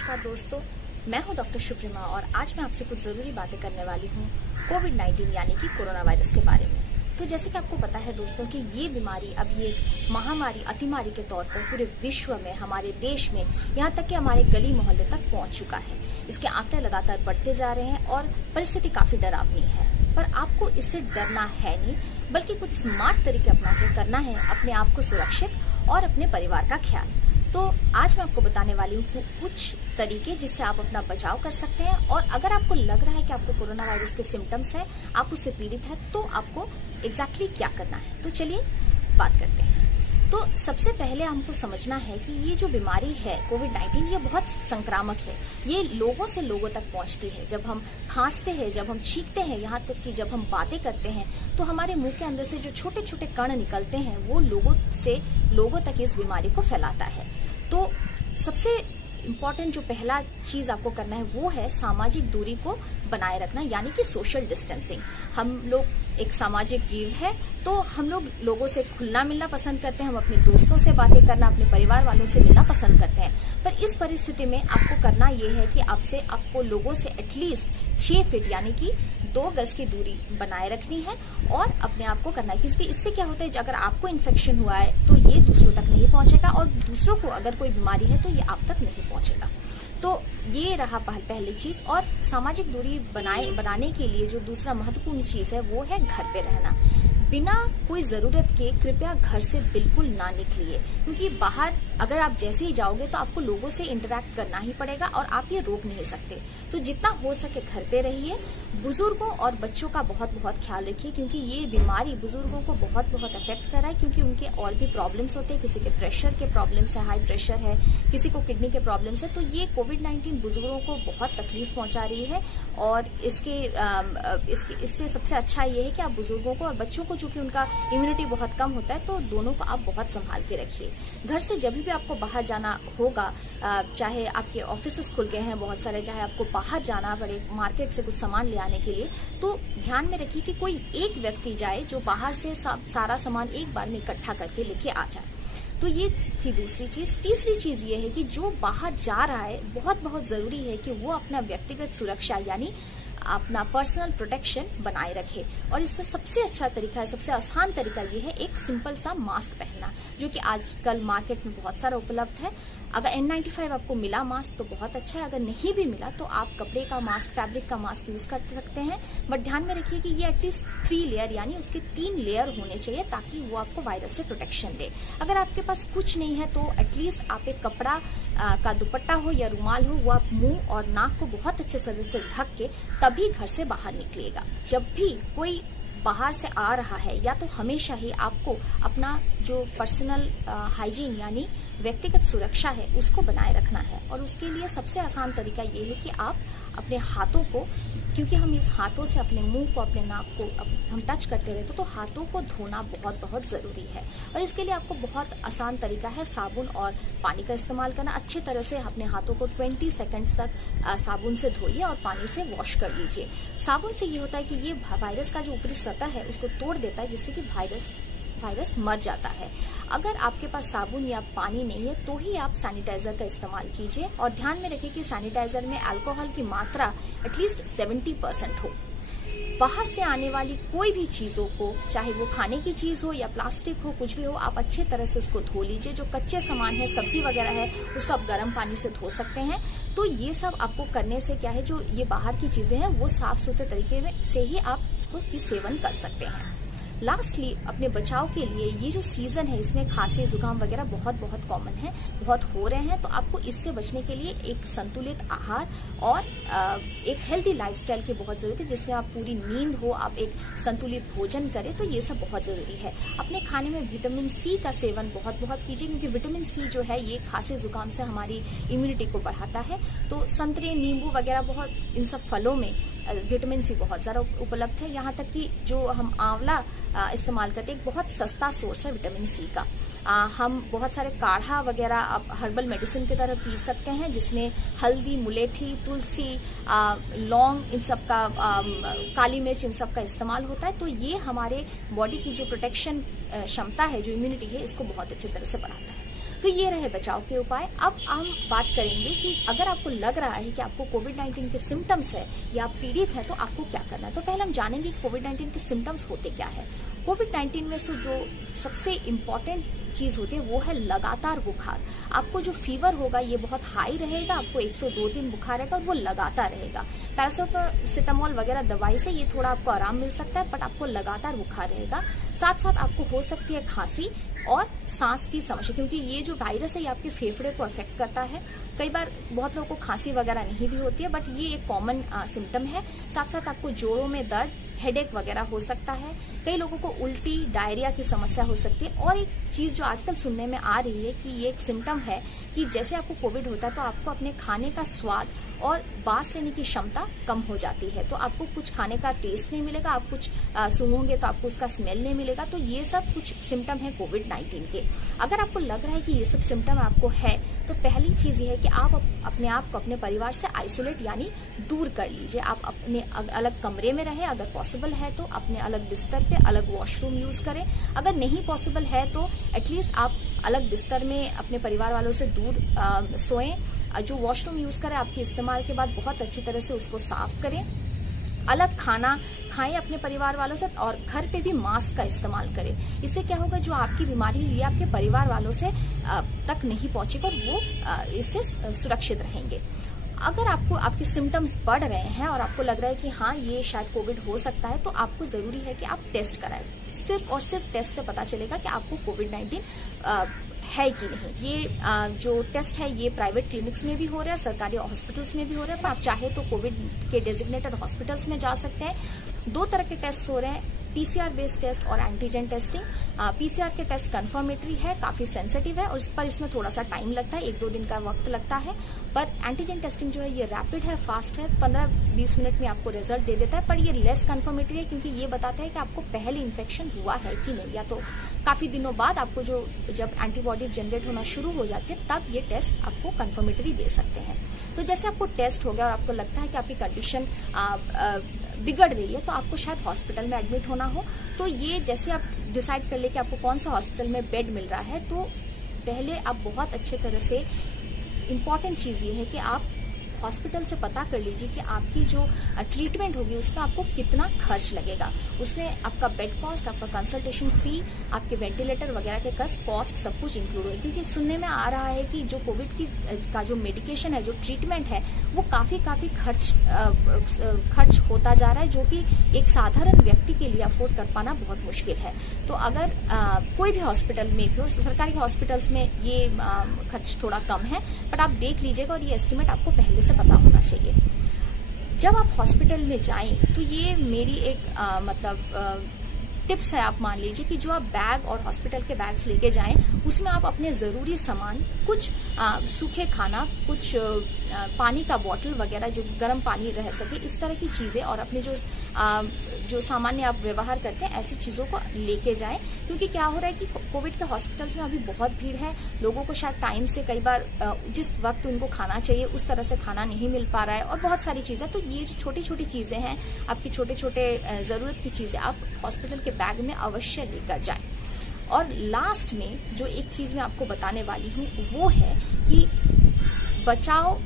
नमस्कार दोस्तों, मैं हूं डॉक्टर शुभ्रमा और आज मैं आपसे कुछ ज़रूरी बातें करने वाली हूं कोविड-19 यानी कि कोरोना वायरस के बारे में। तो जैसे कि आपको पता है दोस्तों कि ये बीमारी अभी एक महामारी अतिमारी के तौर पर पूरे विश्व में, हमारे देश में, यहाँ तक कि हमारे गली मोहल्ले तक पहुंच चुका है। इसके आंकड़े लगातार बढ़ते जा रहे हैं और परिस्थिति काफी डरावनी है। पर आपको इससे डरना है नहीं, बल्कि कुछ स्मार्ट तरीके अपना के करना है अपने आप को सुरक्षित और अपने परिवार का ख्याल। तो आज मैं आपको बताने वाली हूँ कुछ तरीके जिससे आप अपना बचाव कर सकते हैं। और अगर आपको लग रहा है कि आपको कोरोना वायरस के सिम्टम्स है, आप उससे पीड़ित है, तो आपको एग्जैक्टली क्या करना है। तो चलिए बात करते हैं। तो सबसे पहले हमको समझना है कि ये जो बीमारी है कोविड-19, ये बहुत संक्रामक है। ये लोगों से लोगों तक पहुंचती है। जब हम खांसते हैं, जब हम छींकते हैं, यहाँ तक कि जब हम बातें करते हैं, तो हमारे मुंह के अंदर से जो छोटे छोटे कण निकलते हैं वो लोगों से लोगों तक इस बीमारी को फैलाता है। तो सबसे इम्पोर्टेंट जो पहला चीज आपको करना है वो है सामाजिक दूरी को बनाए रखना, यानी कि सोशल डिस्टेंसिंग। हम लोग एक सामाजिक जीव है, तो हम लोग लोगों से खुलना मिलना पसंद करते हैं। हम अपने दोस्तों से बातें करना, अपने परिवार वालों से मिलना पसंद करते हैं। पर इस परिस्थिति में आपको करना ये है कि आपको लोगों से एटलीस्ट 6 फीट यानी कि 2 गज की दूरी बनाए रखनी है और अपने आप को करना है। क्योंकि इससे क्या होता है, अगर आपको इन्फेक्शन हुआ है तो ये दूसरों तक नहीं पहुंचेगा और दूसरों को अगर कोई बीमारी है तो ये आप तक नहीं पहुंचेगा। तो ये रहा पहली चीज। और सामाजिक दूरी बनाने के लिए जो दूसरा महत्वपूर्ण चीज है वो है घर पे रहना। बिना कोई जरूरत के कृपया घर से बिल्कुल ना निकलिए, क्योंकि बाहर अगर आप जैसे ही जाओगे तो आपको लोगों से इंटरेक्ट करना ही पड़ेगा और आप ये रोक नहीं सकते। तो जितना हो सके घर पे रहिए। बुजुर्गों और बच्चों का बहुत बहुत ख्याल रखिए, क्योंकि ये बीमारी बुजुर्गों को बहुत बहुत अफेक्ट कर रहा है, क्योंकि उनके और भी प्रॉब्लम्स होते हैं। किसी के प्रेशर के प्रॉब्लम्स है, हाई प्रेशर है, किसी को किडनी के प्रॉब्लम्स है। तो ये कोविड-19 बुजुर्गों को बहुत तकलीफ पहुंचा रही है। और इससे सबसे अच्छा ये है कि आप बुजुर्गों को और बच्चों को, चूंकि उनका इम्यूनिटी बहुत कम होता है, तो दोनों को आप बहुत संभाल के रखिए। घर से जब भी आपको बाहर जाना होगा, चाहे आपके ऑफिसेस खुल गए हैं बहुत सारे, चाहे आपको बाहर जाना पड़े मार्केट से कुछ सामान ले आने के लिए, तो ध्यान में रखिए कि कोई एक व्यक्ति जाए जो बाहर से सारा सामान एक बार में इकट्ठा करके लेके आ जाए। तो ये थी दूसरी चीज। तीसरी चीज ये है कि जो बाहर जा रहा है, बहुत बहुत जरूरी है कि वो अपना व्यक्तिगत सुरक्षा यानी अपना पर्सनल प्रोटेक्शन बनाए रखे। और इससे सबसे अच्छा तरीका है, सबसे आसान तरीका ये है एक सिंपल सा मास्क पहनना, जो कि आजकल मार्केट में बहुत सारा उपलब्ध है। अगर N95 आपको मिला मास्क तो बहुत अच्छा है, अगर नहीं भी मिला तो आप कपड़े का मास्क, फैब्रिक का मास्क यूज कर सकते हैं। बट ध्यान में रखिए कि ये एटलीस्ट 3 लेयर यानी उसके 3 लेयर होने चाहिए, ताकि वो आपको वायरस से प्रोटेक्शन दे। अगर आपके पास कुछ नहीं है तो एटलीस्ट आप एक कपड़ा का दुपट्टा हो या रुमाल हो, वो आप मुंह और नाक को बहुत अच्छे तरह से ढक के तभी घर से बाहर निकलिएगा। जब भी कोई बाहर से आ रहा है, या तो हमेशा ही आपको अपना जो पर्सनल हाइजीन यानी व्यक्तिगत सुरक्षा है उसको बनाए रखना है। और उसके लिए सबसे आसान तरीका ये है कि आप अपने हाथों को, क्योंकि हम इस हाथों से अपने मुंह को, अपने नाक को हम टच करते रहते, तो हाथों को धोना बहुत बहुत जरूरी है। और इसके लिए आपको बहुत आसान तरीका है साबुन और पानी का इस्तेमाल करना। अच्छे तरह से अपने हाथों को 20 सेकंड्स तक साबुन से धोइए और पानी से वॉश कर लीजिए। साबुन से ये होता है कि ये वायरस का जो ऊपरी सतह है उसको तोड़ देता है, जिससे कि वायरस मर जाता है। अगर आपके पास साबुन या पानी नहीं है तो ही आप सैनिटाइजर का इस्तेमाल कीजिए। और ध्यान में रखिए कि सैनिटाइजर में अल्कोहल की मात्रा एटलीस्ट 70% हो। बाहर से आने वाली कोई भी चीजों को, चाहे वो खाने की चीज हो या प्लास्टिक हो, कुछ भी हो, आप अच्छे तरह से उसको धो लीजिए। जो कच्चे सामान है, सब्जी वगैरह है, उसको आप गर्म पानी से धो सकते हैं। तो ये सब आपको करने से क्या है, जो ये बाहर की चीजें हैं वो साफ सुथरे तरीके से ही आप उसको सेवन कर सकते हैं। लास्टली, अपने बचाव के लिए ये जो सीजन है इसमें खांसी जुकाम वगैरह बहुत बहुत कॉमन है, बहुत हो रहे हैं। तो आपको इससे बचने के लिए एक संतुलित आहार और एक हेल्दी लाइफस्टाइल की बहुत जरूरत है, जिससे आप पूरी नींद हो, आप एक संतुलित भोजन करें। तो ये सब बहुत जरूरी है। अपने खाने में विटामिन सी का सेवन बहुत बहुत कीजिए, क्योंकि विटामिन सी जो है ये खांसी जुकाम से हमारी इम्यूनिटी को बढ़ाता है। तो संतरे, नींबू वगैरह, बहुत इन सब फलों में विटामिन सी बहुत ज़्यादा उपलब्ध है। यहाँ तक कि जो हम आंवला इस्तेमाल करते हैं, एक बहुत सस्ता सोर्स है विटामिन सी का। हम बहुत सारे काढ़ा वगैरह आप हर्बल मेडिसिन की तरह पी सकते हैं, जिसमें हल्दी, मुलेठी, तुलसी, लौंग, इन सब का, काली मिर्च, इन सब का इस्तेमाल होता है। तो ये हमारे बॉडी की जो प्रोटेक्शन क्षमता है, जो इम्यूनिटी है, इसको बहुत अच्छी तरह से बढ़ाता है। तो ये रहे बचाव के उपाय। अब हम बात करेंगे कि अगर आपको लग रहा है कि आपको कोविड-19 के सिम्टम्स है या आप पीड़ित है तो आपको क्या करना है। तो पहले हम जानेंगे कि कोविड-19 के सिम्टम्स होते क्या है। कोविड-19 में से जो सबसे इम्पोर्टेंट चीज होती है वो है लगातार बुखार। आपको जो फीवर होगा ये बहुत हाई रहेगा, आपको 102-3 बुखार रहेगा और वो लगातार रहेगा। पैरासिटामोल वगैरह दवाई से ये थोड़ा आपको आराम मिल सकता है, बट आपको लगातार बुखार रहेगा। साथ साथ आपको हो सकती है खांसी और सांस की समस्या, क्योंकि ये जो वायरस है ये आपके फेफड़े को अफेक्ट करता है। कई बार बहुत लोगों को खांसी वगैरह नहीं भी होती है, बट ये एक कॉमन सिम्टम है। साथ साथ आपको जोड़ों में दर्द, हेडेक वगैरह हो सकता है। कई लोगों को उल्टी, डायरिया की समस्या हो सकती है। और एक चीज जो आजकल सुनने में आ रही है कि ये एक सिम्टम है कि जैसे आपको कोविड होता है तो आपको अपने खाने का स्वाद और बांस लेने की क्षमता कम हो जाती है। तो आपको कुछ खाने का टेस्ट नहीं मिलेगा, आप कुछ सूंघोगे तो आपको उसका स्मेल नहीं मिलेगा। तो ये सब कुछ सिम्टम है कोविड-19 के। अगर आपको लग रहा है कि ये सब सिम्टम आपको है तो पहली चीज ये है कि आप अपने आप को अपने परिवार से आइसोलेट यानी दूर कर लीजिए। आप अपने अलग कमरे में रहें, अगर पॉसिबल है तो अपने अलग बिस्तर पे अलग वॉशरूम यूज करें। अगर नहीं पॉसिबल है तो एटलीस्ट आप अलग बिस्तर में अपने परिवार वालों से दूर सोएं। जो वॉशरूम यूज करें आपके इस्तेमाल के बाद बहुत अच्छी तरह से उसको साफ करें। अलग खाना खाएं अपने परिवार वालों से और घर पे भी मास्क का इस्तेमाल करें। इससे क्या होगा, जो आपकी बीमारी है ये आपके परिवार वालों से तक नहीं पहुंचेगा और वो इससे सुरक्षित रहेंगे। अगर आपको आपके सिम्टम्स बढ़ रहे हैं और आपको लग रहा है कि हाँ ये शायद कोविड हो सकता है तो आपको जरूरी है कि आप टेस्ट कराएं। सिर्फ और सिर्फ टेस्ट से पता चलेगा कि आपको कोविड-19 है कि नहीं। ये जो टेस्ट है ये प्राइवेट क्लिनिक्स में भी हो रहा है, सरकारी हॉस्पिटल्स में भी हो रहा है। पर आप चाहे तो कोविड के डेजिग्नेटेड हॉस्पिटल्स में जा सकते हैं। 2 तरह के टेस्ट हो रहे हैं, पीसीआर बेस्ड टेस्ट और एंटीजन टेस्टिंग। पीसीआर के टेस्ट कंफर्मेटरी है, काफी सेंसिटिव है और इस पर इसमें थोड़ा सा टाइम लगता है, 1-2 दिन का वक्त लगता है। पर एंटीजन टेस्टिंग जो है ये रैपिड है, फास्ट है, 15-20 मिनट में आपको रिजल्ट दे देता है। पर ये लेस कंफर्मेटरी है क्योंकि ये बताता है कि आपको पहले इन्फेक्शन हुआ है कि नहीं, या तो काफी दिनों बाद आपको जब एंटीबॉडीज जनरेट होना शुरू हो जाती है तब ये टेस्ट आपको कंफर्मेटरी दे सकते हैं। तो जैसे आपको टेस्ट हो गया और आपको लगता है कि आपकी कंडीशन बिगड़ रही है तो आपको शायद हॉस्पिटल में एडमिट होना हो। तो ये जैसे आप डिसाइड कर ले कि आपको कौन सा हॉस्पिटल में बेड मिल रहा है, तो पहले आप बहुत अच्छे तरह से, इम्पॉर्टेंट चीज ये है कि आप हॉस्पिटल से पता कर लीजिए कि आपकी जो ट्रीटमेंट होगी उसमें आपको कितना खर्च लगेगा। उसमें आपका बेड कॉस्ट, आपका कंसल्टेशन फी, आपके वेंटिलेटर वगैरह के कॉस्ट सब कुछ इंक्लूड होगी। क्योंकि सुनने में आ रहा है कि जो कोविड का जो मेडिकेशन है, जो ट्रीटमेंट है, वो काफी खर्च होता जा रहा है, जो कि एक साधारण व्यक्ति के लिए अफोर्ड कर पाना बहुत मुश्किल है। तो अगर कोई भी हॉस्पिटल में भी हो, सरकारी हॉस्पिटल्स में ये खर्च थोड़ा कम है, बट आप देख लीजिएगा और ये एस्टिमेट आपको पहले से पता होना चाहिए। जब आप हॉस्पिटल में जाएं तो ये मेरी एक टिप्स है, आप मान लीजिए कि जो आप बैग और हॉस्पिटल के बैग्स लेके जाएं उसमें आप अपने जरूरी सामान, कुछ सूखे खाना, कुछ पानी का बोतल वगैरह जो गर्म पानी रह सके, इस तरह की चीजें, और अपने जो सामान्य आप व्यवहार करते हैं ऐसी चीजों को लेके जाएं। क्योंकि क्या हो रहा है कि कोविड के हॉस्पिटल्स में अभी बहुत भीड़ है, लोगों को शायद टाइम से, कई बार जिस वक्त उनको खाना चाहिए उस तरह से खाना नहीं मिल पा रहा है और बहुत सारी चीजें। तो ये जो छोटी छोटी चीजें हैं, आपकी छोटे छोटे जरूरत की चीजें आप हॉस्पिटल के बैग में अवश्य लेकर जाएं। और लास्ट में जो एक चीज मैं आपको बताने वाली हूँ वो है कि बचाव,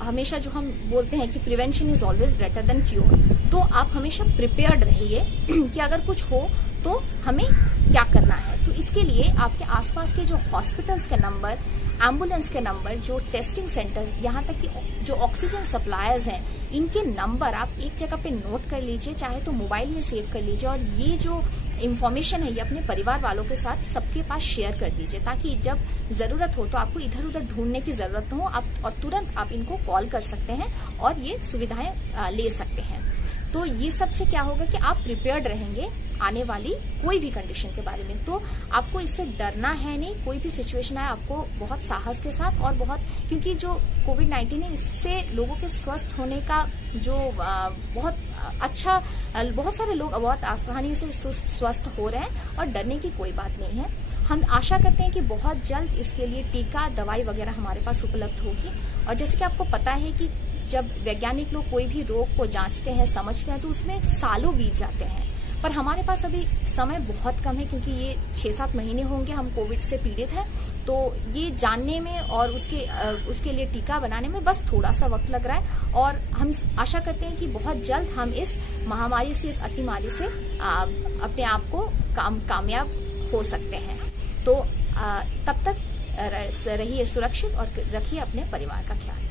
हमेशा जो हम बोलते हैं कि prevention is always better than cure, तो आप हमेशा प्रिपेयर्ड रहिए कि अगर कुछ हो तो हमें क्या करना है। तो इसके लिए आपके आसपास के जो हॉस्पिटल्स के नंबर, एम्बुलेंस के नंबर, जो टेस्टिंग सेंटर्स, यहाँ तक कि जो ऑक्सीजन सप्लायर्स हैं, इनके नंबर आप एक जगह पे नोट कर लीजिए, चाहे तो मोबाइल में सेव कर लीजिए। और ये जो इन्फॉर्मेशन है ये अपने परिवार वालों के साथ सबके पास शेयर कर दीजिए, ताकि जब जरूरत हो तो आपको इधर उधर ढूंढने की जरूरत न हो, आप और तुरंत आप इनको कॉल कर सकते हैं और ये सुविधाएं ले सकते हैं। तो ये सबसे क्या होगा कि आप प्रिपेयर्ड रहेंगे आने वाली कोई भी कंडीशन के बारे में। तो आपको इससे डरना है नहीं, कोई भी सिचुएशन आए आपको बहुत साहस के साथ और बहुत, क्योंकि जो कोविड-19 है इससे लोगों के स्वस्थ होने का जो बहुत अच्छा, बहुत सारे लोग बहुत आसानी से स्वस्थ हो रहे हैं और डरने की कोई बात नहीं है। हम आशा करते हैं कि बहुत जल्द इसके लिए टीका, दवाई वगैरह हमारे पास उपलब्ध होगी। और जैसे कि आपको पता है कि जब वैज्ञानिक लोग कोई भी रोग को जांचते हैं, समझते हैं, तो उसमें सालों बीत जाते हैं। पर हमारे पास अभी समय बहुत कम है, क्योंकि ये 6-7 महीने होंगे हम कोविड से पीड़ित हैं। तो ये जानने में और उसके लिए टीका बनाने में बस थोड़ा सा वक्त लग रहा है, और हम आशा करते हैं कि बहुत जल्द हम इस महामारी से, इस अतिमारी से अपने आप को कामयाब हो सकते हैं। तो तब तक रहिए सुरक्षित और रखिए अपने परिवार का ख्याल।